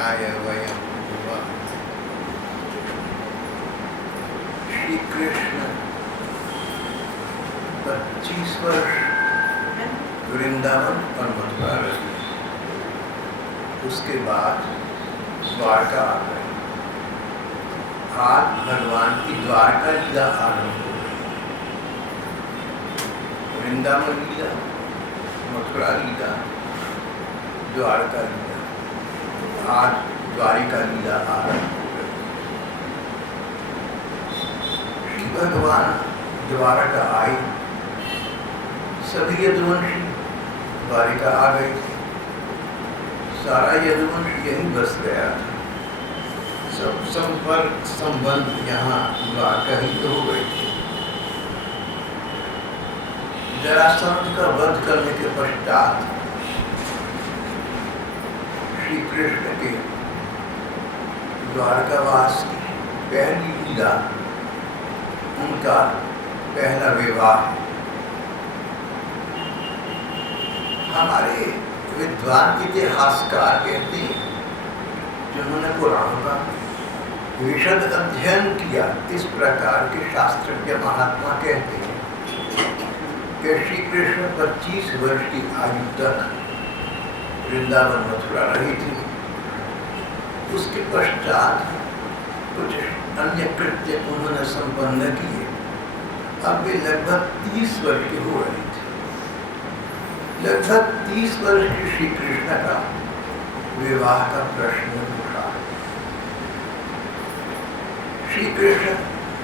कृष्णाय वयं नुमः। श्री कृष्ण 25 वर्ष वृंदावन और मथुरा रहे। उसके बाद द्वारका आ गए। आज भगवान की द्वारका लीला आरंभ हो गई। वृंदावन लीला, मथुरा लीला, द्वारका लीला, आज द्वारिका लीला आरंभ हो गई। श्री भगवान द्वारका आए, सभी यदुवंशी द्वारिका आ गए थे। सारा यदुवंश यहीं बस गया था। सब संपर्क संबंध यहाँ द्वारका ही तो हो गए थे। जरासंध का वध करने के पश्चात श्री कृष्ण के द्वारकावास की पहली लीला उनका पहला विवाह है। हमारे विद्वान इतिहासकार कहते हैं, जिन्होंने पुराणों का विशद अध्ययन किया, इस प्रकार के शास्त्रज्ञ महात्मा कहते हैं कि श्री कृष्ण 25 वर्ष की आयु तक वृंदावन मथुरा रही थी। उसके पश्चात कुछ अन्य कृत्य उन्होंने संपन्न किए। अब वे लगभग 30 वर्ष के हो रहे थे। लगभग 30 वर्ष के श्री कृष्ण का विवाह का प्रश्न उठा। श्री कृष्ण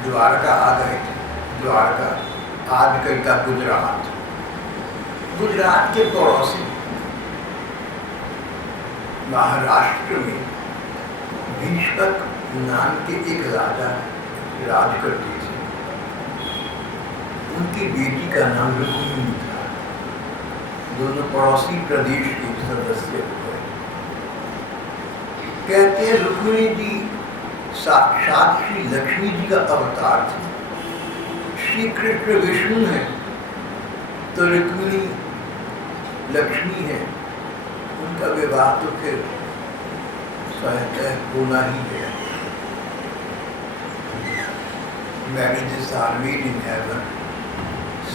द्वारका आ गए थे। द्वारका आजकल का गुजरात, गुजरात के पड़ोसी महाराष्ट्र में भीष्मक नाम के एक राजा राज करते थे। उनकी बेटी का नाम रुक्मिणी था। दोनों पड़ोसी प्रदेश के सदस्य हुए। कहते हैं रुक्मिणी जी साक्षात श्री लक्ष्मी जी का अवतार थे। श्री कृष्ण विष्णु है तो रुक्मिणी लक्ष्मी है। उनका विवाह तो फिर स्वयं होना ही है। Marriages are made in heaven,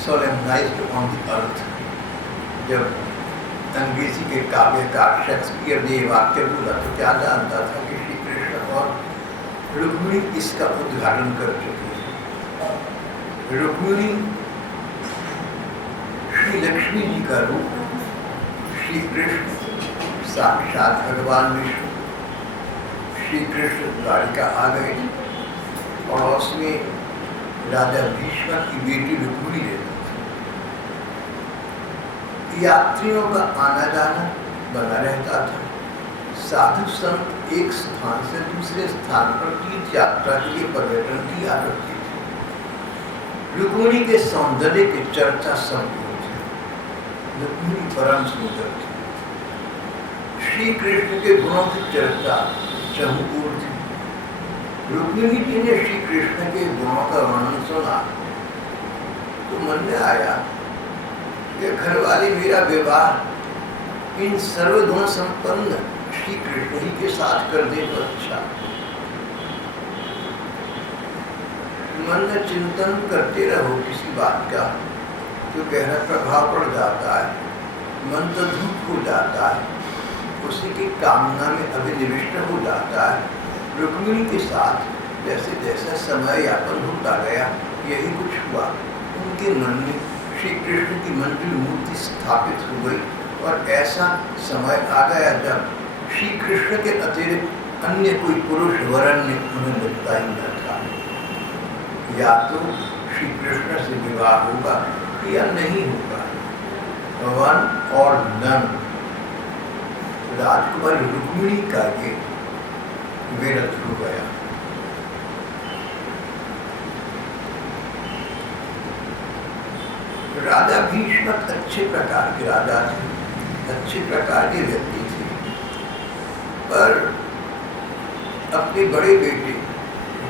solemnized on the earth। जब अंग्रेजी के काव्यकार शेक्सपियर ने वाक्य बोला तो क्या जानता था कि श्री कृष्ण और रुक्मिणी इसका उद्घाटन कर चुके हैं। रुक्मिणी श्री लक्ष्मी जी का रूप, श्री कृष्ण साक्षात भगवान विष्णु। श्री कृष्ण द्वारिका आ गए और उसमें राजा भीष्म की बेटी रुक्मिणी रहती थी। यात्रियों का आना जाना बना रहता था। साधु संत एक स्थान से दूसरे स्थान पर तीर्थ यात्रा के लिए पर्यटन किया करते थे। रुक्मिणी के सौंदर्य की चर्चा संपूर्ण थी। रुक्मिणी परम सुंदर थी। श्री कृष्ण के गुणों की चर्चा चहुपूर्ण थी। रुक्मिणी जी ने श्री कृष्ण के गुणों का वर्णन सुना तो मन में आया कि घर वाले मेरा विवाह इन सर्वगुण संपन्न श्री कृष्ण ही के साथ कर दे तो अच्छा। मन में चिंतन करते रहो किसी बात का तो गहरा प्रभाव पड़ जाता है। मन तो धूप हो जाता है, उसी की कामना में अभिनिविष्ट हो जाता है। रुक्मिणी के साथ जैसे जैसे समय यापन होता गया यही कुछ हुआ। उनके मन में श्री कृष्ण की मंदिर मूर्ति स्थापित हो गई और ऐसा समय आ गया जब श्री कृष्ण के अतिरिक्त अन्य कोई पुरुष वरण्य उन्हें मिलता ही न था। या तो श्री कृष्ण से विवाह होगा या नहीं होगा। वन और नन। राजकुमारी रुक्मिणी का ये विरत हो गया। राजा भीष्म अच्छे प्रकार के राजा थे, अच्छे प्रकार के व्यक्ति थे, पर अपने बड़े बेटे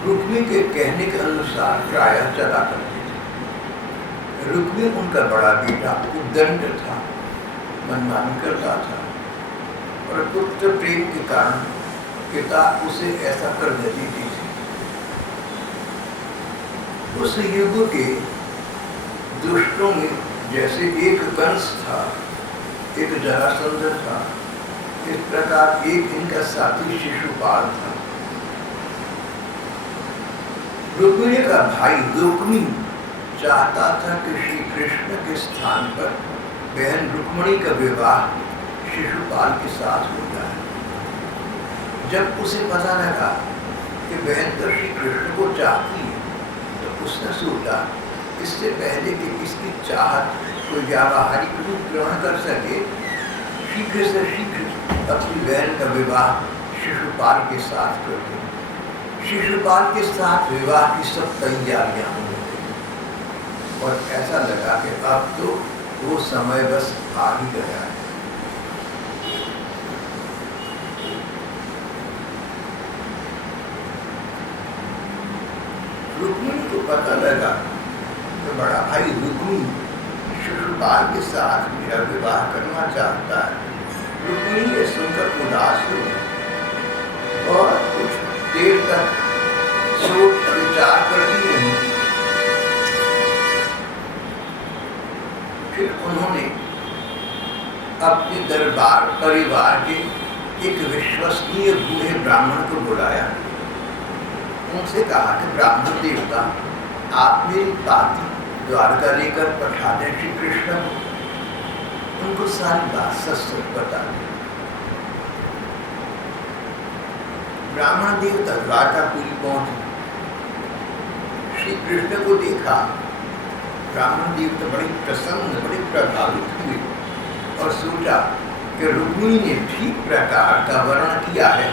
रुक्मी के कहने के अनुसार प्रायः चला करते थे। रुक्मी उनका बड़ा बेटा उद्दंड था, मनमानी करता था और पुत्र प्रेम के कारण पिता उसे ऐसा कर देती थी। उस युग के दुष्टों में जैसे एक कंस था, एक जरासंध था, इस प्रकार एक इनका साथी शिशुपाल था। रुक्मिणी का भाई रुक्मी चाहता था कि श्री कृष्ण के स्थान पर बहन रुक्मिणी का विवाह शिशुपाल के साथ हो जाए। जब उसे पता लगा कि बहन तो श्री कृष्ण को चाहती है, तो उसने सोचा इससे पहले कि इसकी चाहत कोई व्यावहारिक रूप ग्रहण कर सके, शीघ्र से शीघ्र अपनी बहन का विवाह शिशुपाल के साथ कर दे। शिशुपाल के साथ विवाह की सब तैयारियां हो गई और ऐसा लगा कि अब तो वो समय बस आ ही गया है। रुक्मिणी को पता लगा तो बड़ा भाई रुक्मी शिशुपाल के साथ मेरा विवाह करना चाहता है। रुक्मिणी ये सुनकर उदास हुई और कुछ देर तक सोच विचार करती रही। फिर उन्होंने अपने दरबार परिवार के एक विश्वसनीय बूढ़े ब्राह्मण को बुलाया। उनसे कहा कि ब्राह्मण देवता, आप मेरी पाती द्वारका लेकर पठा दें श्री कृष्ण को। उनको सारी बात सच बता दी। ब्राह्मण देवता द्वारकापुरी पहुंचे, श्री कृष्ण को देखा। ब्राह्मण देवता बड़ी प्रसन्न, बड़ी प्रभावित हुए और सोचा कि रुक्मिणी ने ठीक प्रकार का वर्णन किया है।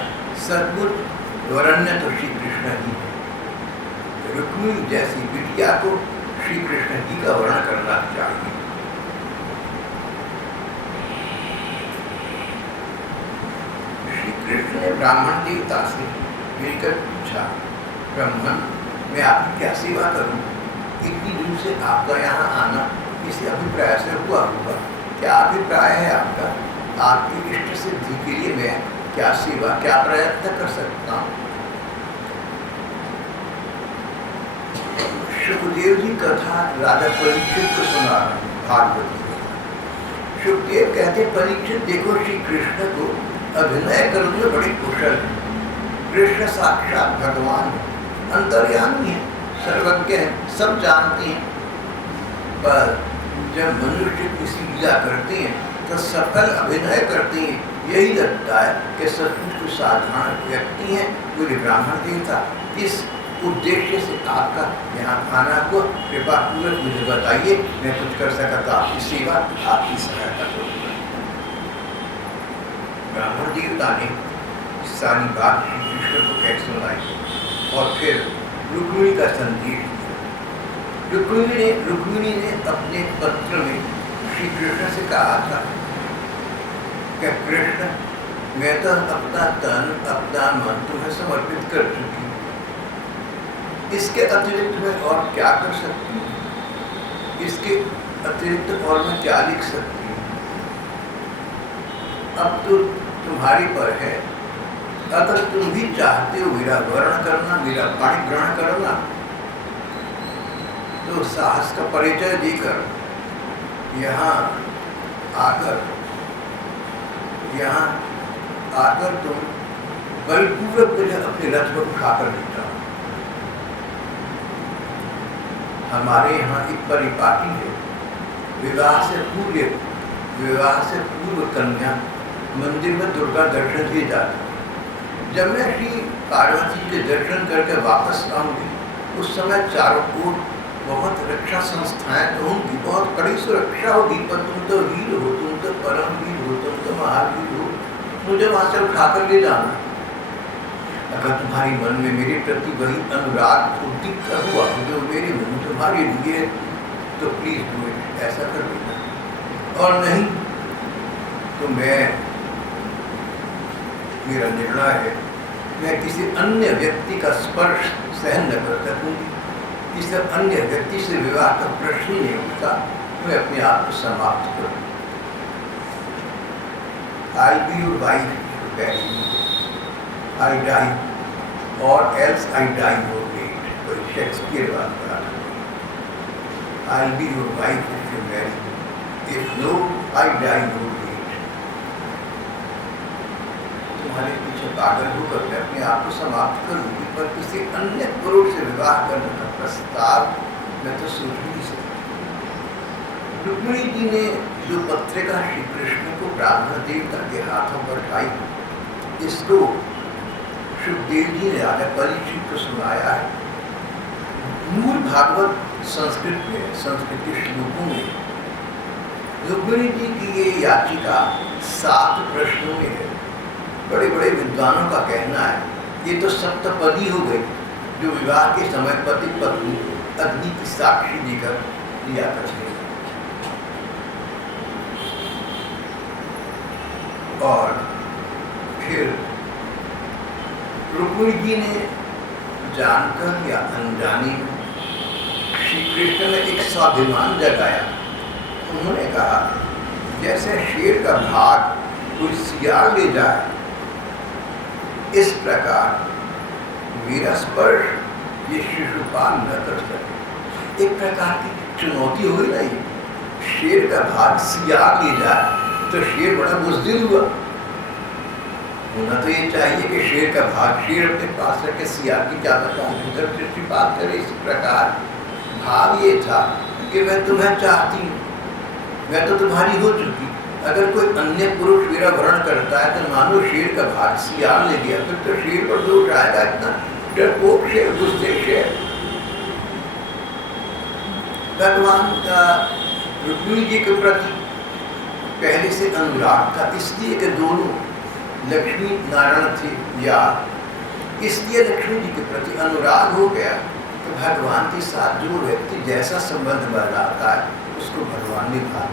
सद्बुद्ध वरण्य तो श्री कृष्ण ही है। रुक्मिणी जैसी बिटिया को श्री कृष्ण जी का वर्णन करना चाहिए। श्री कृष्ण ने ब्राह्मण देवता से मिलकर पूछा, ब्राह्मण, मैं आपकी क्या सेवा करूं? इतनी दूर से आपका यहाँ आना किसी अभिप्राय से हुआ होगा। क्या अभिप्राय है आपका? आपकी इष्ट सिद्धि के लिए मैं क्या सेवा, क्या प्रयत्न कर सकता हूँ? सुखदेव जी कथा राजा परीक्षित को सुना भागवत। सुखदेव कहते, परीक्षित देखो श्री कृष्ण को अभिनय करने में बड़े कुशल है। कृष्ण साक्षात भगवान अंतर्यामी है, सर्वज्ञ है, सब जानते हैं। पर जब मनुष्य किसी लीला करते हैं तो सफल अभिनय करते हैं। यही लगता है कि सचमुच कोई साधारण व्यक्ति है, कोई ब्राह्मण देवता। इस उद्देश्य से आपका यहाँ आना को कृपा पूर्वक मुझे बताइए, मैं कुछ कर सका तो आपकी सेवा, आपकी सहायता करूँगा। ब्राह्मण देवता ने सारी बात श्री कृष्ण को कह सुनाई और फिर रुक्मिणी का संदेश दिया। रुक्मिणी ने अपने पत्र में श्री कृष्ण से कहा था कि कृष्ण, मैं तो अपना तन, अपना मन तुम्हें समर्पित कर चुकी हूँ। इसके अतिरिक्त मैं और क्या कर सकती हूँ? इसके अतिरिक्त और मैं क्या लिख सकती हूँ? अब तो तुम्हारे पर है। अगर तुम भी चाहते हो मेरा वर्ण करना, मेरा पाणी ग्रहण करना, तो साहस का परिचय देकर यहाँ आकर तुम बलपूर्वक मुझे अपने रथ पर उठाकर ले जाओ। हमारे यहाँ एक परिपाटी है, विवाह से पूर्व कन्या मंदिर में दुर्गा दर्शन दिए जाते। जब मैं श्री पार्वती के दर्शन करके वापस आऊँगी, उस समय चारों ओर बहुत रक्षा संस्थाएं तो होंगी, बहुत कड़ी सुरक्षा होगी, पर तुम तो वीर हो, तुम तो परम वीर हो, तुम तो महावीर हो, मुझे वहाँ से उठाकर ले जाना। अगर तुम्हारे मन में मेरे प्रति वही अनुराग उद्दीप्त हुआ जो मेरे मन तुम्हारे लिए, तो प्लीज डू इट, ऐसा कर लेना। और नहीं तो मेरा निर्णय है, मैं किसी अन्य व्यक्ति का स्पर्श सहन न कर सकूंगी। किसी अन्य व्यक्ति से विवाह का प्रश्न नहीं उठता, मैं अपने आप को समाप्त करूँ। I be your wife, I die और else I die your wait, कोई शेक्सपियर बात करा, I be your wife if you marry, if no I die your wait. तुम्हारे पीछे पागल होकर मैं अपने आप को समाप्त करूंगी, पर किसी अन्य पुरुष से विवाह करने का प्रस्ताव मैं तो सोच नहीं सकती। रुक्मिणी जी ने जो पत्रिका श्री कृष्ण को ब्राह्मण देवता के हाथों पर ढाई, इसको सुखदेव जी ने आगे परीक्षित को सुनाया है। मूल भागवत संस्कृत में, संस्कृत के श्लोकों में रुक्मिणी जी की ये याचिका 7 प्रश्नों में है। बड़े बड़े विद्वानों का कहना है ये तो सप्तपदी हो गई, जो विवाह के समय पति पत्नी अग्नि की साक्षी देकर लिया करते। और फिर रुक्मिणी जी ने जानकर या अनजाने श्री कृष्ण ने एक स्वाभिमान जगाया। उन्होंने कहा जैसे शेर का भाग कोई सियार ले जाए, इस प्रकार मेरा स्पर्श ये शिशुपाल न कर सके। एक प्रकार की चुनौती हुई नहीं, शेर का भाग सियार ले जाए तो शेर बड़ा बुज़दिल हुआ। होना तो ये चाहिए कि शेर का भाग शेर अपने पास रखे, सियार की ज्यादा बात करे। इस प्रकार भाव ये था कि मैं तुम्हें चाहती हूँ, मैं तो तुम्हारी हो चुकी, अगर कोई अन्य पुरुष मेरा वर्ण करता है तो मानो शेर का भाग सियार ले गया, फिर तो शेर पर दोष आएगा। इतना डरपोक शेर, बुज़दिल शेर। भगवान का रुक्मिणी जी के प्रति पहले से अनुराग था, इसलिए कि दोनों लक्ष्मी नारायण थे, या इसलिए लक्ष्मी जी के प्रति अनुराग हो गया। तो भगवान के साथ जो व्यक्ति जैसा संबंध बनाता है उसको भगवान निभा।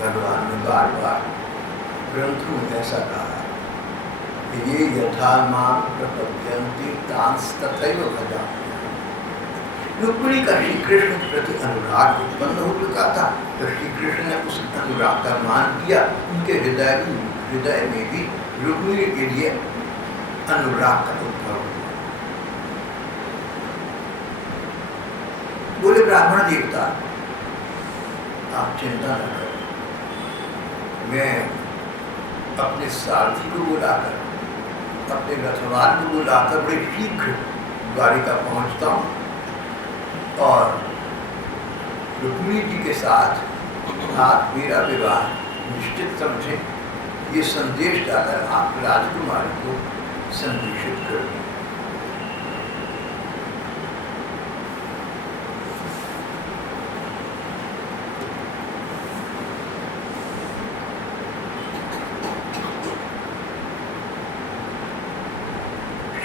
भगवान ने बार बार ग्रंथों में ऐसा कहा कि ये यथा मां प्रपद्यन्ते तांस तथैव भजामि। रुक्मिणी का श्री कृष्ण के प्रति अनुराग उत्पन्न हो चुका था, तो श्री कृष्ण ने उस अनुराग का मान किया। उनके हृदय में भी रुक्मिणी के लिए अनुराग का उद्भव हुआ। बोले ब्राह्मण देवता आप चिंता न करें, मैं अपने सारथी को बुलाकर, अपने रथवान को बुलाकर बड़े शीघ्र द्वारिका पहुंचता हूँ और रुक्मिणी जी के साथ आप मेरा विवाह निश्चित समझें, ये संदेश डालकर आप राजकुमारी को संदेशित कर दें।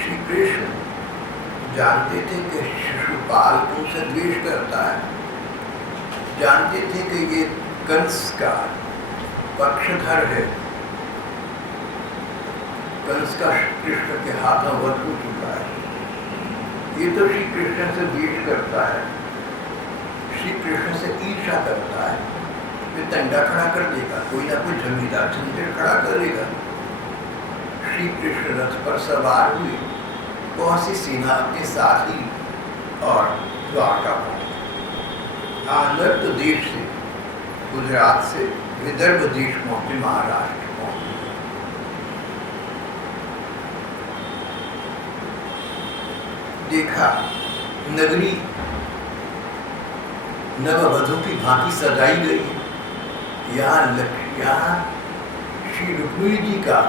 श्री कृष्ण जानते थे कि शिशुपाल उनसे द्वेष करता है, जानते थे कि ये कंस का पक्षधर है, कंस का कृष्ण के हाथों वध हो चुका है। ये तो श्री कृष्ण से द्वेष करता है, श्री कृष्ण से ईर्ष्या करता है, वे तंडा खड़ा कर देगा, कोई ना कोई जमींदार झंझट खड़ा करेगा। श्री कृष्ण रथ पर सवार हुए, बहुत सी सेना अपने साथ ही और द्वारका पहुंचे। आंध्र देश से, गुजरात से विदर्भ देश पहुंचे, महाराष्ट्र पहुंचे। देखा नगरी नववधू की भांति सजाई गई है। यहाँ श्री रुक्मिणी जी का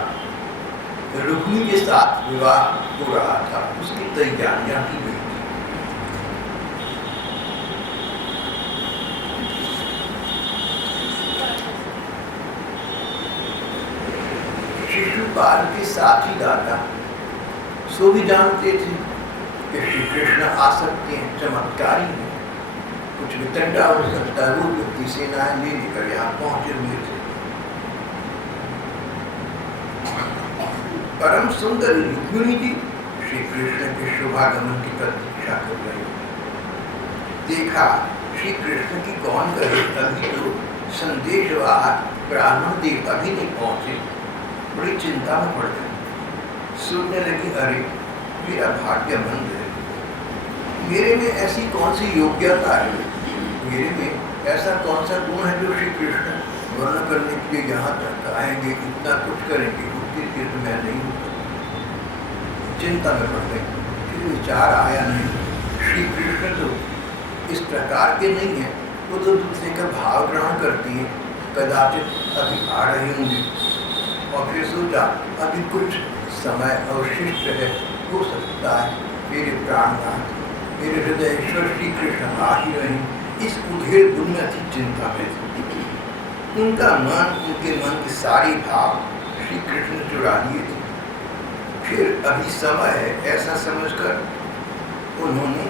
रुक्मिणी के साथ विवाह हो रहा था, उसकी तैयारियां की गई थी। शिशुपाल के साथ ही दादा सो भी जानते थे कि श्री कृष्ण आ सकते हैं, चमत्कारी हैं, कुछ वितंडा हो सकता है। वो व्यक्ति सेनाएं ले लेकर यहाँ पहुंचे हुए थे। परम सुंदर रुक्मिणी जी श्री कृष्ण के शुभागमन की प्रतीक्षा कर रहे। देखा श्री कृष्ण की कौन करे, तभी तो संदेशवाहक ब्राह्मण देवता भी नहीं पहुंचे। बड़ी चिंता में पड़ गए। सोचने लगी, अरे मेरा भाग्य भंग है, मेरे में ऐसी कौन सी योग्यता है, मेरे में ऐसा कौन सा गुण है जो श्री कृष्ण वर्ण करने के लिए यहाँ तक आएंगे, इतना कुछ करेंगे, उसके लिए तो मैं नहीं हूँ। चिंता में पड़ गई। फिर विचार आया, नहीं, श्री कृष्ण तो इस प्रकार के नहीं है, वो तो दूसरे का भाव ग्रहण करती है, कदाचित अभी आ रही होंगी। और फिर सोचा, अभी कुछ समय अवशिष्ट है, हो सकता है मेरे प्राणनाथ, मेरे हृदयेश्वर श्री कृष्ण आ ही रहे। इस उधेड़ बुन में थी, चिंता में थी। उनका मन, उनके मन के सारे भाव श्री कृष्ण चुरा लिए थे। फिर अभी समय है ऐसा समझकर उन्होंने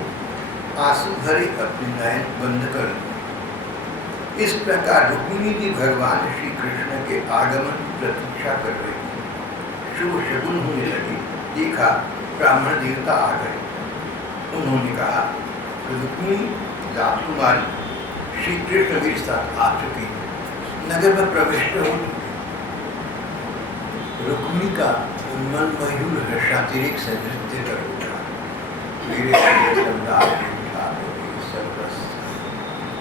आंसू भरे अपने नयन बंद कर दिए। इस प्रकार रुक्मिणी जी भगवान श्री कृष्ण के आगमन की प्रतीक्षा कर रही थी। शुभ शगुन होने लगी। देखा ब्राह्मण देवता आ गए। उन्होंने कहा, रुक्मिणी राजकुमारी, श्री कृष्ण मेरे साथ आ चुके हैं, नगर में प्रविष्ट हो चुके। रुक्मिणी का मन मयूर हर्षातिरेक से नृत्य कर उठा। मेरे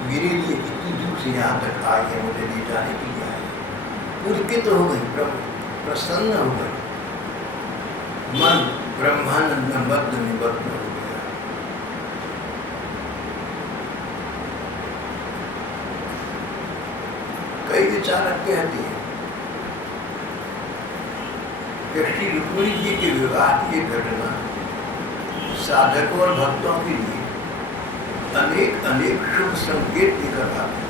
मेरे लिए इतनी दूर से यहाँ तक आई है, मुझे ले जाने के लिए आई है। पुलकित हो गई, प्रसन्न हो गई, मन ब्रह्मानंद में मग्न निबद्ध हो गया। कई विचारक कहते हैं कि श्री रुक्मिणी जी के विवाह की घटना साधकों और भक्तों के लिए अनेक अनेक शुभ संकेत लेकर आते हैं।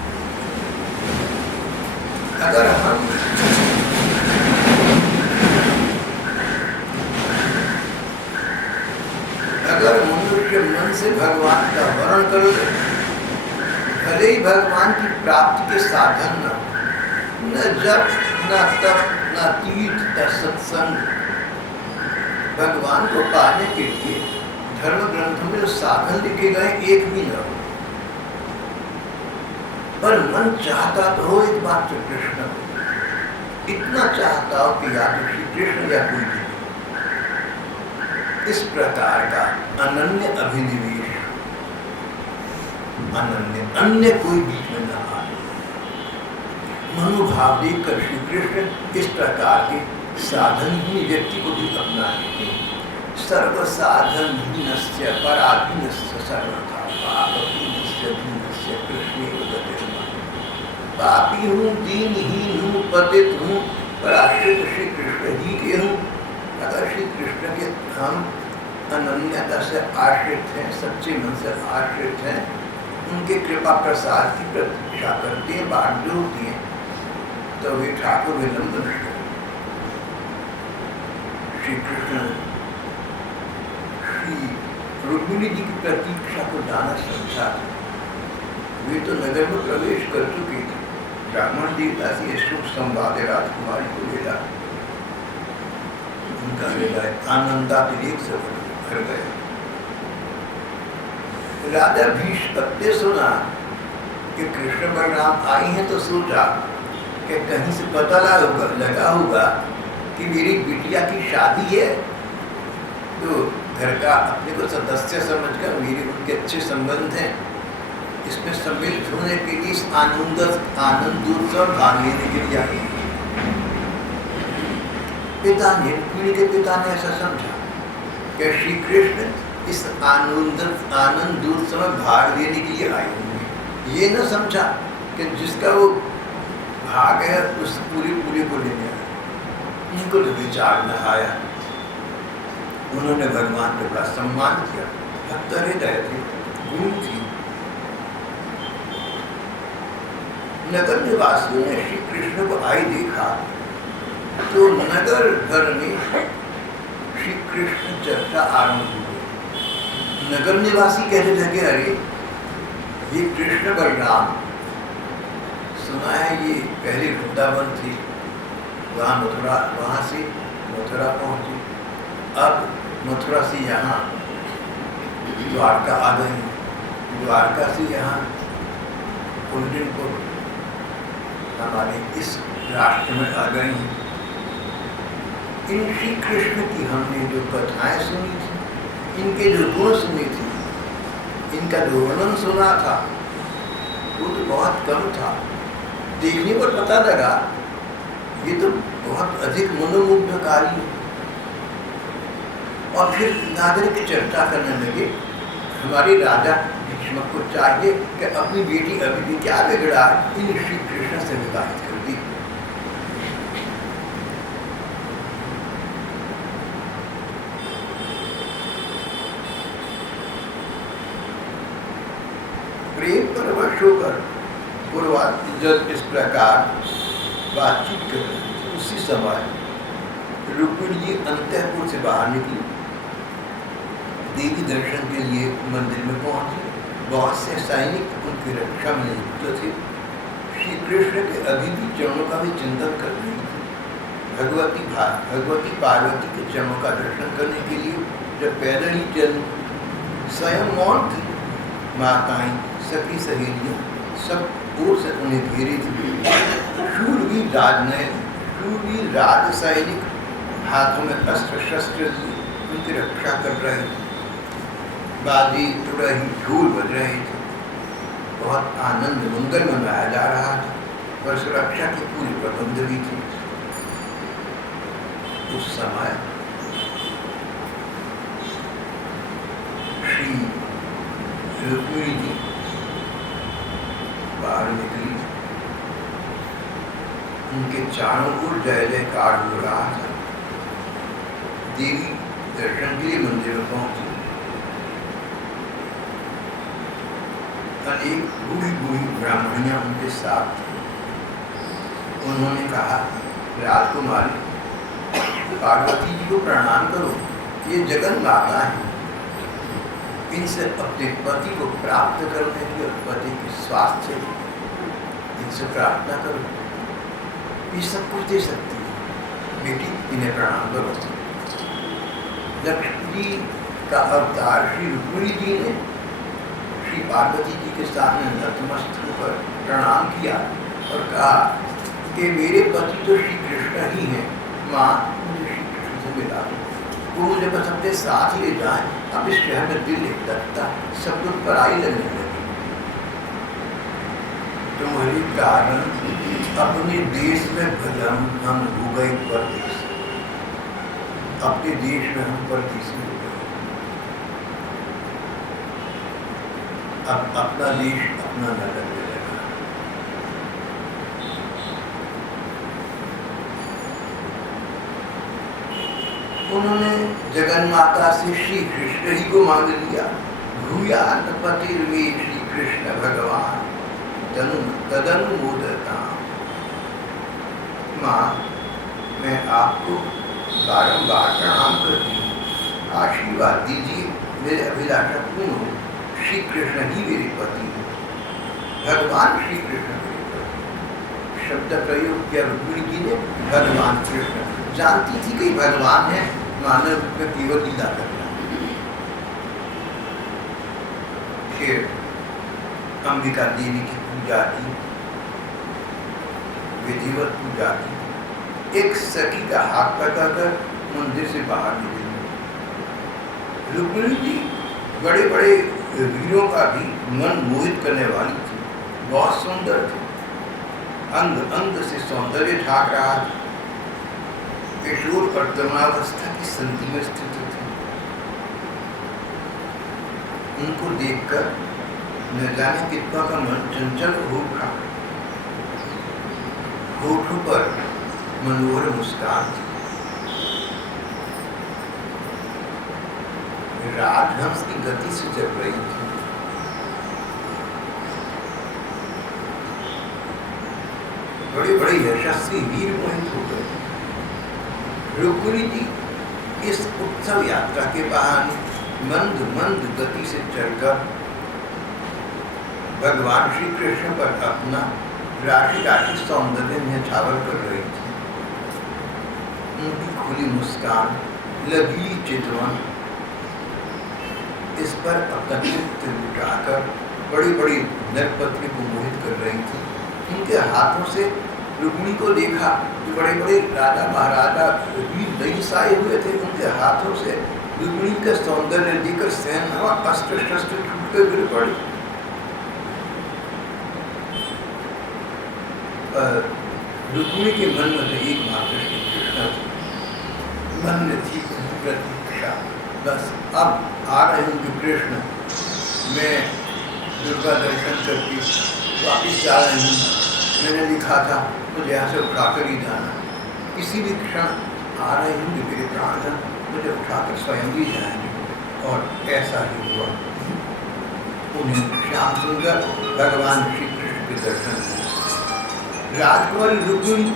अगर मनुष्य मन से भगवान का वर्ण कर ले, भले ही भगवान की प्राप्ति के साधन न जप, न तप, न तीर्थ, न सत्संग, भगवान को पाने के लिए धर्म ग्रंथों में जो साधन लिखे गए एक भी न हो, पर मन चाहता तो हो एक बात से कृष्ण, इतना चाहता हो कि या तो श्री कृष्ण या कोई भी। इस प्रकार का अनन्य अभिनिवेश, अनन्य अन्य कोई बीच में न आए, मनोभाव देखकर श्री कृष्ण इस प्रकार के साधन ही व्यक्ति को भी अपना लेते हैं। सर्व साधन हीनस्य पराधीनस्य सर्वथा पापहीनस्य दीनस्य कृष्णेव गतिर्मम। पापी हूँ, दीनहीन हूँ, पतित हूँ, पर आश्रित श्री कृष्ण ही के हूँ। अगर श्री कृष्ण के हम अनन्यता से आश्रित हैं, सच्चे मन से आश्रित हैं, उनके कृपा प्रसाद की प्रतीक्षा करते हैं, बाट जोड़ती हैं, तो वे ठाकुर विलंब नहीं करते। श्री कृष्ण श्री रुक्मिणी जी की प्रतीक्षा को जाना समझा। वे तो नगर में प्रवेश कर चुके थे। ब्राह्मण देवता से शुभ संवाद राजकुमारी को मिला। उनका हृदय आनंदातिरेक से भर गया। राजा भीष्म ने सुना कि कृष्ण बलराम आई हैं तो सोचा कि कहीं से पता लगा होगा कि मेरी बिटिया की शादी है, तो घर का अपने को सदस्य समझकर मेरे उनके अच्छे संबंध हैं, इसमें सम्मिलित होने के लिए, इस आनंदोत्सव भाग लेने के लिए आए। रुक्मिणी के पिता ने ऐसा समझा कि श्री कृष्ण इस आनंदोत्सव में भाग लेने के लिए आए होंगे। ये न समझा कि जिसका वो भाग है उस पूरे को लेने आए। उनको तो विचार न आया। उन्होंने भगवान का बड़ा सम्मान किया, भक्त हृदय थे, गुण थी। नगर निवासियों ने श्री कृष्ण को आई देखा तो नगर भर में श्री कृष्ण चर्चा आरंभ हो गई। नगर निवासी कहने लगे, अरे ये कृष्ण बलराम, सुना है ये पहले वृंदावन थी, वहाँ से मथुरा पहुंची, अब मथुरा से यहाँ द्वारका आ गई, द्वारका से यहाँ कुंडिनपुर, हमारे इस राष्ट्र में आ गई हैं। इन श्री कृष्ण की हमने जो कथाएं सुनी थी, इनके जो गुण सुनी थी, इनका जो वर्णन सुना था, वो तो बहुत कम था। देखने पर पता लगा ये तो बहुत अधिक मनोमुग्धकारी है। और फिर नागरिक चर्चा करने लगे, हमारे राजा भीष्म को चाहिए कि अपनी बेटी अभी भी क्या बिगड़ा इन श्री कृष्ण से विवाहित कर दी। प्रेम परवश होकर पूर्वाज जब इस प्रकार बातचीत कर रहे थे, उसी समय रुक्मिणी जी अंतःपुर से बाहर निकली, देवी दर्शन के लिए मंदिर में पहुंचे। बहुत से सैनिक उनकी रक्षा में नियुक्त थे। श्री कृष्ण के अभी भी चरणों का भी चिंतन कर रही थी। भगवती पार्वती के चरणों का दर्शन करने के लिए जब पैदल ही चल स्वयं मौन थी, माताएं, सखी सहेलियां सब ओर से उन्हें घेरे थे। शूरवीर राज सैनिक हाथों में अस्त्र शस्त्र उनकी रक्षा कर रहे थे। बाजी तुड़ही ढोल बज रहे थे। बहुत आनंद मंगल मनाया जा रहा था, पर सुरक्षा के पूरे प्रबंध भी थे। उस समय श्री रुक्मिणी जी बाहर निकली। उनके चारों ओर जय जयकार हो रहा था। देवी दर्शन के लिए मंदिर में पहुंची। अनेक बूढ़ी बूढ़ी ब्राह्मणियां उनके साथ थी। उन्होंने कहा, राजकुमारी, पार्वती जी को प्रणाम करो, ये जगन माता है। इनसे अपने पति को प्राप्त करने की और पति के स्वास्थ्य इनसे प्रार्थना करो, ये सब कुछ दे सकती है। बेटी, इन्हें प्रणाम करो। लक्ष्मी जी का अवतार श्री रुक्मिणी जी ने श्री पार्वती जी के सामने नतमस्तक होकर प्रणाम किया और कहा कि मेरे पति तो श्री कृष्ण ही हैं, माँ मुझे श्री कृष्ण से मिला दो, वो मुझे बस अपने साथ ही ले जाए। अब इस शहर में दिल एक लगता, सब कुछ पराई लगने लगी। तुम्हारे कारण अपने देश में भलन हम हो गए परदेश, अपने देश में हम परदेशी हो गए। अब अपना देश अपना न लगने लगा। उन्होंने जगन माता से श्री कृष्ण ही को मांग लिया। भूयान पतिर्वे श्री कृष्ण भगवान तदनुमोदता। माँ, मैं आपको बारंबार प्रणाम करती हूँ, आशीर्वाद दीजिए, मेरे अभिलाषा पूर्ण हो। श्री कृष्ण ही मेरे पति है, भगवान श्री कृष्ण मेरे पति। शब्द प्रयोग किया रुक्मिणी जी ने, भगवान कृष्ण। जानती थी कि भगवान है, मानव में केवल लीला करना। फिर अंबिका देवी की पूजा की, विधिवत पूजा की। एक सखी का हाथ पकड़कर मंदिर से बाहर निकली। रुक्मिणी जी बड़े बड़े वीरों का भी मन मोहित करने वाली थी, बहुत सुंदर थी, अंग अंग से सौंदर्य ढाक रहा था। किशोर और तरुणावस्था की संधि में स्थित थी। उनको देखकर न जाने कितना का मन चंचल हो उठा। होठों पर मनोहर मुस्कान थी। राजहंस की गति से चल रही थी। बड़े बड़े यशस्वी वीर मोहित हो गए। रुक्मिणी जी इस उत्सव यात्रा के बहाने मंद मंद गति से चलकर भगवान श्री कृष्ण पर अपना राशि राशि सौंदर्य न्यौछावर कर रही थी। उनकी खुली मुस्कान, लगी चितवन, इस पर अपना चित्त लुटाकर बड़ी बड़ी नरपति को मोहित कर रही थी। उनके हाथों से रुक्मिणी को देखा जो बड़े बड़े राजा महाराजा वीर रईस आए हुए थे, उनके हाथों से रुक्मिणी का सौंदर्य देखकर सहन हुआ, अस्त्र शस्त्र छूट कर गिर पड़े। रुक्मिणी के मन में तो एकमात्र श्री कृष्ण मन में थी प्रतीक्षा, बस अब आ रहे होंगे कृष्ण, मैं दुर्गा दर्शन करके वापिस जा रही हूँ, मैंने लिखा था मुझे यहाँ से उठाकर ही जाना, किसी भी क्षण आ रहे होंगे मेरे प्राणधन, मुझे उठाकर स्वयं भी जाएंगे। और ऐसा ही हुआ, उन्हें श्याम सुंदर भगवान श्री कृष्ण के दर्शन हुए। राजकुमारी रुक्मिणी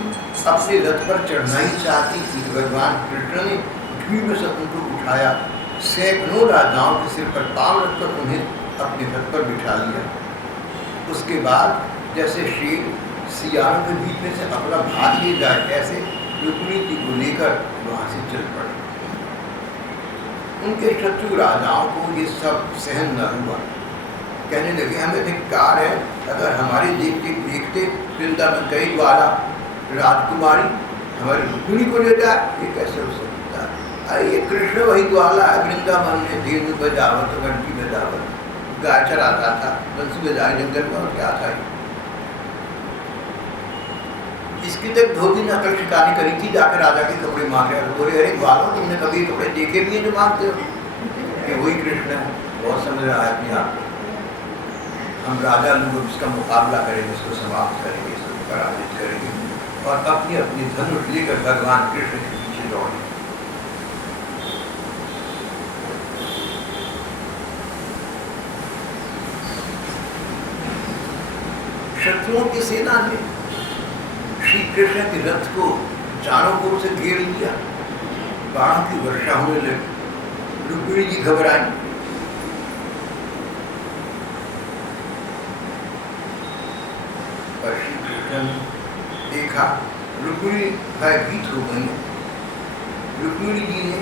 अपने रथ पर चढ़ना ही चाहती थी, भगवान कृष्ण ने भीड़ में से उनको उठाया, सैकड़ों राजाओं के सिर पर पांव रखकर उन्हें अपने रथ पर बिठा लिया। उसके बाद जैसे शेर सियारों के बीच में से अपना भाग ले जाए, ऐसे रुक्मिणी जी को लेकर वहां से चल पड़े। उनके शत्रु राजाओं को ये सब सहन न हुआ, कहने लगे हमें धिक्कार है, अगर हमारे देखते देखते वृंदावन गई द्वारा राजकुमारी हमारी रुक्मिणी को ले जाए, ये कैसे हो सकता है? अरे ये कृष्ण वही द्वारा है, वृंदावन में धेनु बजावत घंटी बजावत, गाय चराता था, बंसी बजाए जंगल में, और क्या था। इसकी तक धोबी ने अकल शिकानी करी थी, जाकर राजा के कपड़े मांग रहे, बोले अरे ग्वालों तुमने कभी कपड़े देखे भी हैं जो मांगते हो? कि वही कृष्ण है, बहुत समझ रहा है अपने आप, हम राजा लोग इसका मुकाबला करेंगे, इसको समाप्त करेंगे, इसको पराजित करेंगे, और अपनी अपनी धनुष लेकर भगवान कृष्ण के पीछे दौड़े। शत्रुओं की सेना ने श्री कृष्ण के रथ को चारों ओर से घेर लिया, बाणों की वर्षा होने लगी। रुक्मिणी जी घबराई, पर श्री कृष्ण ने देखा रुक्मिणी भयभीत हो गई। रुक्मिणी जी ने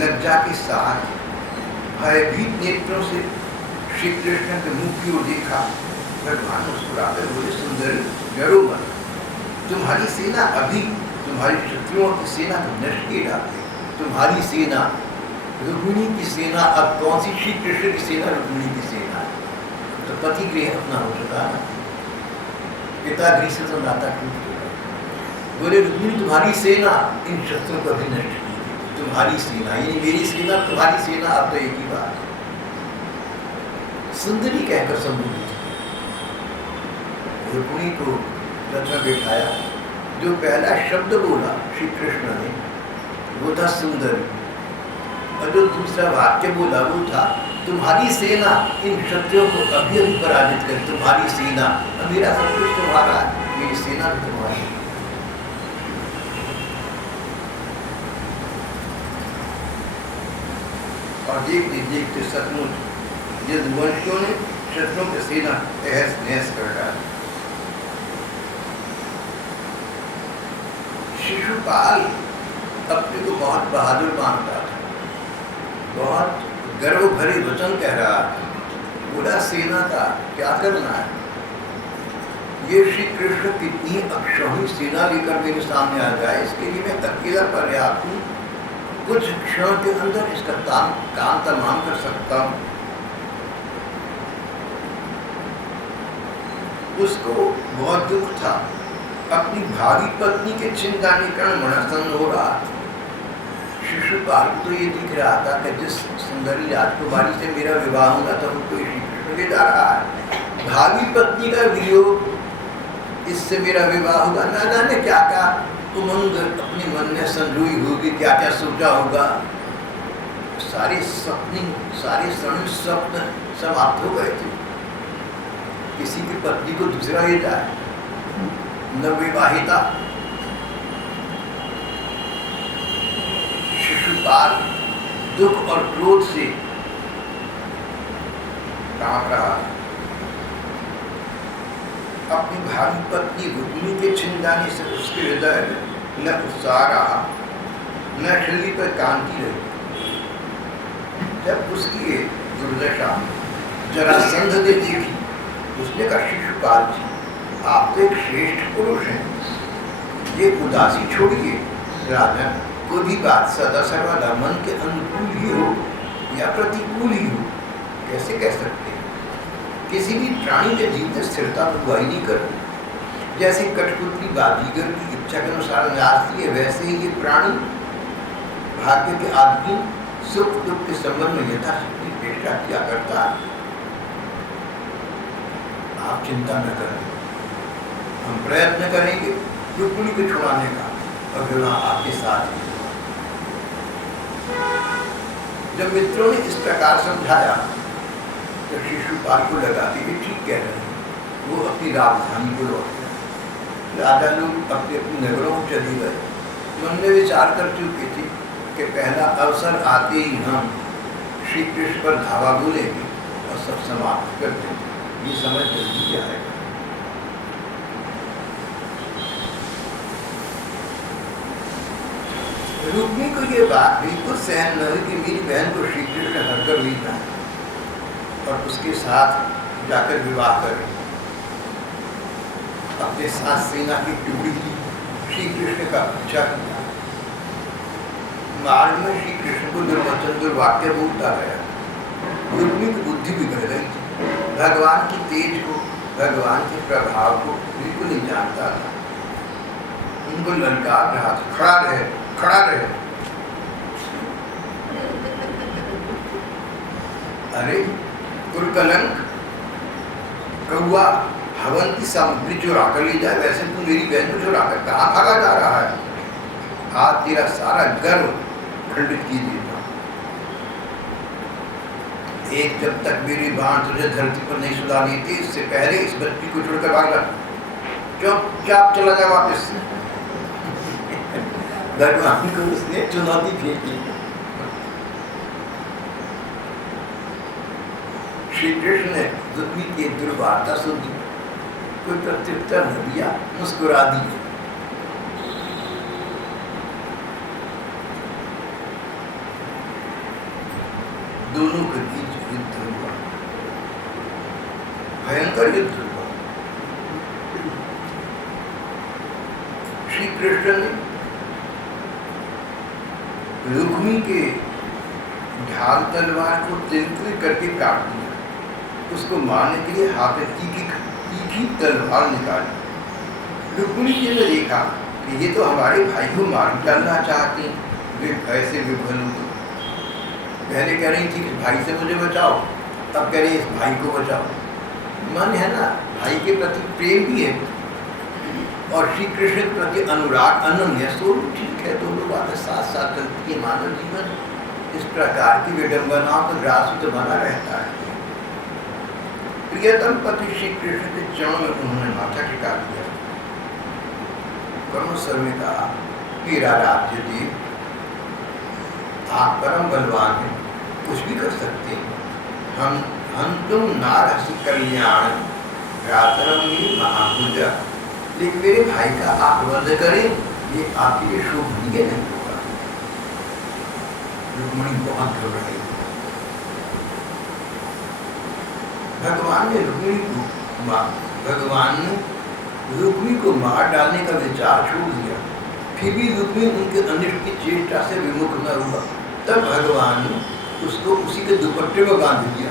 लज्जा के साथ भयभीत नेत्रों से श्री कृष्ण के मुख की ओर देखा। भगवान मुस्कुराकर बोले सुंदर डरो मत, तुम्हारी सेना अभी तुम्हारी शत्रुओं की सेना को नष्ट किए डाले। तुम्हारी सेना रुक्मिणी की सेना अब कौन सी? श्री कृष्ण की सेना रुक्मिणी की सेना है। तो पति गृह अपना हो चुका है, पिता गृह से तो नाता टूट चुका। बोले रुक्मिणी तुम्हारी सेना इन शत्रुओं को अभी नष्ट की, तुम्हारी सेना यानी मेरी सेना तुम्हारी सेना, अब तो एक ही बात। सुंदरी कहकर संबोधित रुक्मिणी को रथ में बिठाया। जो पहला शब्द बोला श्री कृष्ण ने वो था सुंदरी, और जो दूसरा वाक्य बोला वो था तुम्हारी सेना इन शत्रुओं को अभी अभी पराजित कर। तुम्हारी सेना, मेरा सब कुछ तुम्हारा है, मेरी सेना भी तुम्हारी है। और देखते देखते सचमुच यदुवंशियों ने शत्रुओं की सेना तहस नहस कर डाली। शिशुपाल अपने को बहुत बहादुर मानता था, बहुत गर्व भरे वचन कह रहा था, बोला सेना का क्या करना है, ये श्री कृष्ण कितनी अक्षौहिणी सेना लेकर मेरे सामने आ जाए, इसके लिए मैं अकेला पर्याप्त हूँ, कुछ क्षण के अंदर इसका काम तमाम कर सकता हूँ। उसको बहुत दुख था, अपनी भावी पत्नी के चिंताने कारण मनस्तन हो रहा। शिशुपाल को तो ये दिख रहा था कि जिस सुंदरी राजकुमारी से मेरा विवाह होगा तो उनको श्री कृष्ण ले जा रहा है, भावी पत्नी का वियोग, इससे मेरा विवाह होगा, ना जाने क्या क्या उमंग अपने मन में संजोई होगी, क्या क्या सोचा होगा। सारे सपने, सारे स्वप्न समाप्त हो गए थे। किसी की पत्नी को दूसरा ले जाए, नवविवाहिता। शिशुपाल दुख और क्रोध से कांप रहा, अपनी भावी पत्नी रुक्मिणी के छिन जाने से उसके हृदय में न उत्साह रहा, न शरीर पर कांति रही। जब उसकी दुर्दशा जरासंध ने देखी, उसने कहा शिशुपाल जी आप तो एक श्रेष्ठ पुरुष हैं, ये उदासी छोड़िए। राजा, कोई भी बात सदा सर्वदा मन के अनुकूल ही हो या प्रतिकूल ही हो, कैसे कह सकते हैं? किसी भी प्राणी के जीवन स्थिरता को बुराई नहीं कर। जैसे कठपुतली बाजीगर की इच्छा के अनुसार नाचती है, वैसे ही ये प्राणी भाग्य के आदमी सुख दुख के संबंध में यथाशक्ति चेष्टा किया करता है। आप चिंता न करें, हम प्रयत्न करेंगे रुक्मिणी को छुड़ाने का, और विवाह आपके साथ ही। जब मित्रों ने इस प्रकार समझाया तो शिशुपाल को लगा कि ये ठीक कह रहे हैं। वो अपनी राजधानी को लौट गया। राजा लोग अपने अपने नगरों को चले गए। मन में विचार कर चुके थे कि पहला अवसर आते ही हम श्री कृष्ण पर धावा बोलेंगे और सब समाप्त कर देंगे। ये समझ जल्दी जाएगा। रुक्मिणी को ये बात बिल्कुल सहन न हुई कि मेरी बहन को श्री कृष्ण हरकर हुई था और उसके साथ जाकर विवाह करें। अपने साथ सेना की टुकड़ी श्री कृष्ण का पीछा किया। मार्ग में श्री कृष्ण को दुर्वचन दुर्वाक्य बोलता गया। रुक्मिणी की बुद्धि बिगड़ गई थी। भगवान की तेज को, भगवान के प्रभाव को बिल्कुल नहीं जानता था। उनको ललकार रहा था, खड़ा रहे, खड़ा रहे। अरे कुलकलंक, कौआ हवन की सामग्री चुरा कर ले जाए, वैसे तू मेरी बहन को चुरा कर कहाँ भागा जा रहा है? आज तेरा सारा गर्व खंडित की देता। एक जब तक मेरी बाण तुझे धरती पर नहीं सुधा दी थी, इससे पहले इस बच्ची को छोड़कर भागा। चुपचाप चला जा वापस। भगवान को उसने चुनौती फेंकी। श्री कृष्ण ने रुक्मिणी की दुर्वार्ता सुनी, कोई प्रत्युत्तर न दिया, मुस्कुरा दी। दोनों के बीच युद्ध हुआ, भयंकर युद्ध हुआ। श्री कृष्ण ने रुक्मिणी के ढाल तलवार को तिल-तिल करके काट दिया। उसको मारने के लिए हाथ में तीखी तलवार निकाली। रुक्मिणी जी ने देखा कि ये तो हमारे भाई को मार डालना चाहते हैं। वे भय से विभल हो। पहले कह रही थी कि भाई से मुझे बचाओ, अब कह रही इस भाई को बचाओ। मन है ना, भाई के प्रति प्रेम भी है और श्री कृष्ण के प्रति अनुराग अनन्य, सो ठीक है, दोनों बातें साथ साथ चलती है। मानव जीवन इस प्रकार की विडंबनाओं को ग्रासित बना रहता है। प्रियतम पति श्री कृष्ण के चरणों में उन्होंने माथा टिका दिया। करुण स्वर में कहा, मेरा राज्य देव, आप परम बलवान हैं, कुछ भी कर सकते हैं। हम तुम नारस कल्याण रातरम महाभुजा, लेकिन मेरे भाई का आप वध करें, ये आपके लिए शोभनीय नहीं होगा। रुक्मिणी बहुत घबराई। भगवान ने रुक्मिणी को मार डालने का विचार छोड़ दिया। फिर भी रुक्मिणी उनके अनिष्ट की चेष्टा से विमुख न हुआ। तब भगवान ने उसको उसी के दुपट्टे में बांध दिया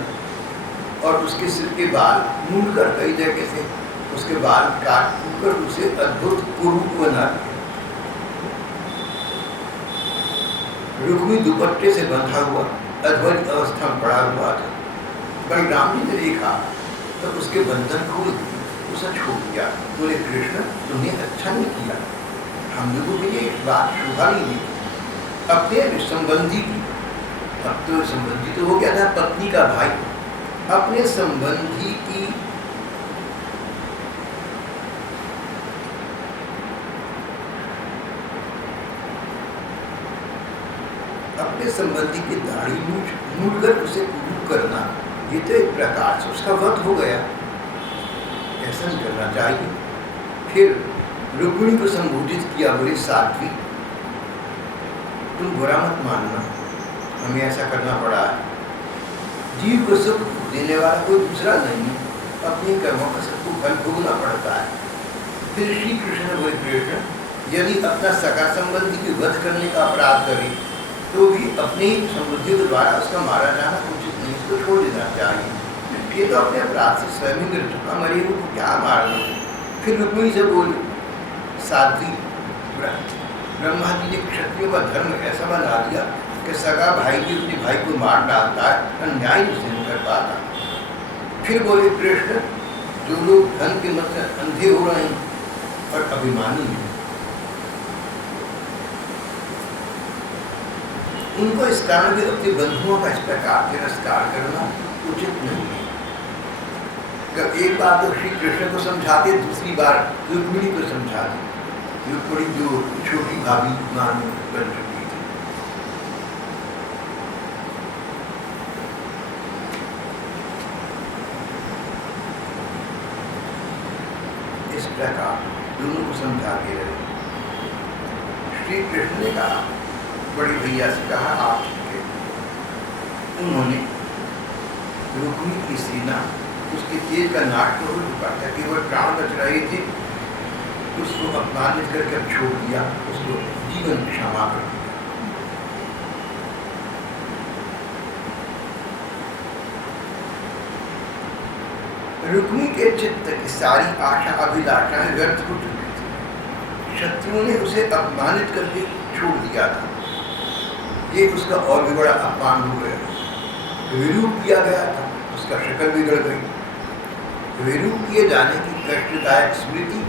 और उसके सिर के बाल मूंड कर कई जगह से उसके बाल काट कर उसे अद्भुत कुरूप बना दिया। रुक्मिणी दुपट्टे से बंधा हुआ अद्भुत अवस्था में पड़ा हुआ था। बलराम जी ने देखा तो उसके बंधन खोल दिए, उसे छोड़ दिया। बोले, कृष्ण तुमने अच्छा नहीं किया, हम लोगों के लिए एक बात शोभा नहीं दी। अपने संबंधी की, अब तो संबंधी तो हो गया था, पत्नी का भाई, अपने संबंधी की दाढ़ी मूंछ कर उसे कुरूप करना, ये तो एक प्रकार से उसका वध हो गया। ऐसा नहीं करना चाहिए। फिर रुक्मिणी को संबोधित किया, बोले, साध्वी तुम बुरा मत मानना, हमें ऐसा करना पड़ा है। जीव को सुख देने वाला कोई दूसरा नहीं, अपने कर्मों का सबको फल भोगना पड़ता है। फिर श्री कृष्ण बोले, कृष्ण यदि अपना सगा संबंधी की वध करने का अपराध करे तो भी अपनी समृद्धि के द्वारा उसका मारा जाना उचित नहीं, उसको छोड़ देना चाहिए। ये तो अपने अपराध से स्वयं ही गिर चुका, मरे को क्या मार लो। फिर रुक्मिणी से बोली, साध्वी ब्रह्मा जी ने क्षत्रियों का धर्म ऐसा बना दिया कि सगा भाई भी अपने भाई को मार डालता है, अन्याय नहीं कर पाता। फिर बोले, कृष्ण जो लोग धन के मत से अंधे हो रहे हैं और अभिमानी हैं, उनको इस कारण भी अपने बंधुओं का इस प्रकार तिरस्कार करना उचित नहीं है। जब एक बार तो श्री कृष्ण को समझाते, दूसरी बार रुक्मिणी को समझाते। रुक्मिणी जो छोटी भाभी मान बन चुकी थी। इस प्रकार दोनों को समझाते रहे। श्री कृष्ण ने कहा, बड़ी भैया से कहा, आप ठीक है। उन्होंने रुक्मिणी की सेना उसके तेज का नाट तो हो चुका था, केवल प्राण बच रहे थे, उसको अपमानित करके अब छोड़ दिया, उसको जीवन क्षमा कर दिया। रुक्मिणी के चित्त की सारी आशा अभिलाषाएं व्यर्थ हो चुकी थी। शत्रुओं ने उसे अपमानित करके छोड़ दिया था, ये उसका और भी बड़ा अपमान हो गया। विरूप किया गया था, उसका शक्ल बिगड़ गई। विरूप किए जाने की कष्टदायक स्मृति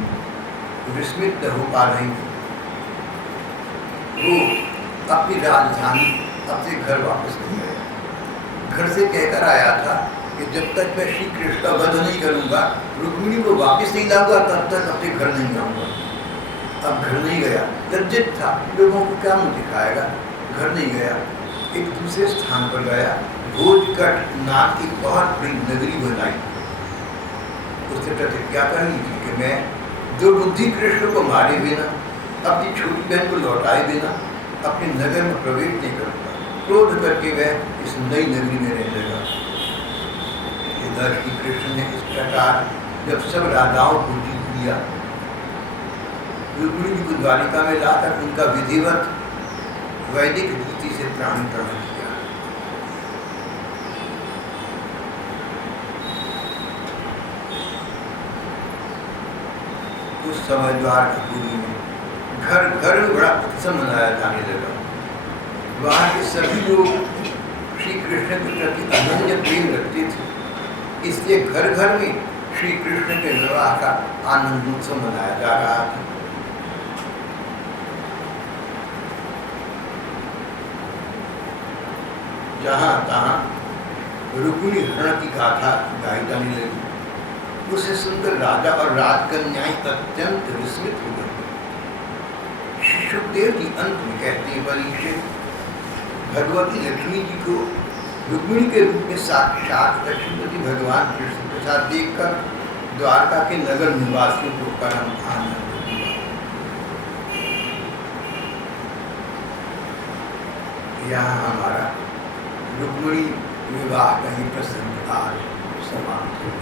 विस्मित हो पा रही थी। वो अपनी राजधानी, अपने घर वापस नहीं गया। घर से कहकर आया था कि जब तक मैं श्री कृष्ण का वध नहीं करूंगा, रुक्मिणी को वापस नहीं लाऊंगा, तब तक अपने घर नहीं आऊंगा। अब घर नहीं गया, लज्जित था, लोगों को क्या मुंह दिखाएगा, घर नहीं गया। एक दूसरे स्थान पर गया, भोजकट नाम की बहुत बड़ी नगरी बनाई। उसने प्रतिज्ञा कर ली थी कि मैं दुर्बुद्धि कृष्ण को मारे बिना, अपनी छोटी बहन को लौटाए बिना अपने नगर में प्रवेश नहीं करूंगा। क्रोध करके वह इस नई नगरी में रहने लगा। श्री कृष्ण ने इस प्रकार जब सब राजाओं को जीत लिया, रुक्मिणी को द्वारिका में लाकर उनका विधिवत वैदिक रीति से प्राणीकरण किया। उस समय द्वारकापुरी में घर घर में बड़ा उत्सव मनाया जाने लगा। वहाँ के सभी लोग श्री कृष्ण के प्रति अनन्य प्रेम रखते थे, इसलिए घर घर में श्री कृष्ण के विवाह का आनंद उत्सव मनाया जा रहा था। जहाँ तहाँ रुक्मिणी हरण की गाथा गाई जाने लगी। उसे सुनकर राजा और राजकन्याएं अत्यंत विस्मित हो गए। श्री सुखदेव जी अंत में कहते हैं, परीक्षित, भगवती लक्ष्मी जी को रुक्मिणी के रूप में साक्षात लक्ष्मीपति भगवान कृष्ण के साथ देखकर द्वारका के नगर निवासियों को परम आनंद हुआ। यहाँ हमारा रुक्मिणी विवाह का ही प्रसंग आज समाप्त हो।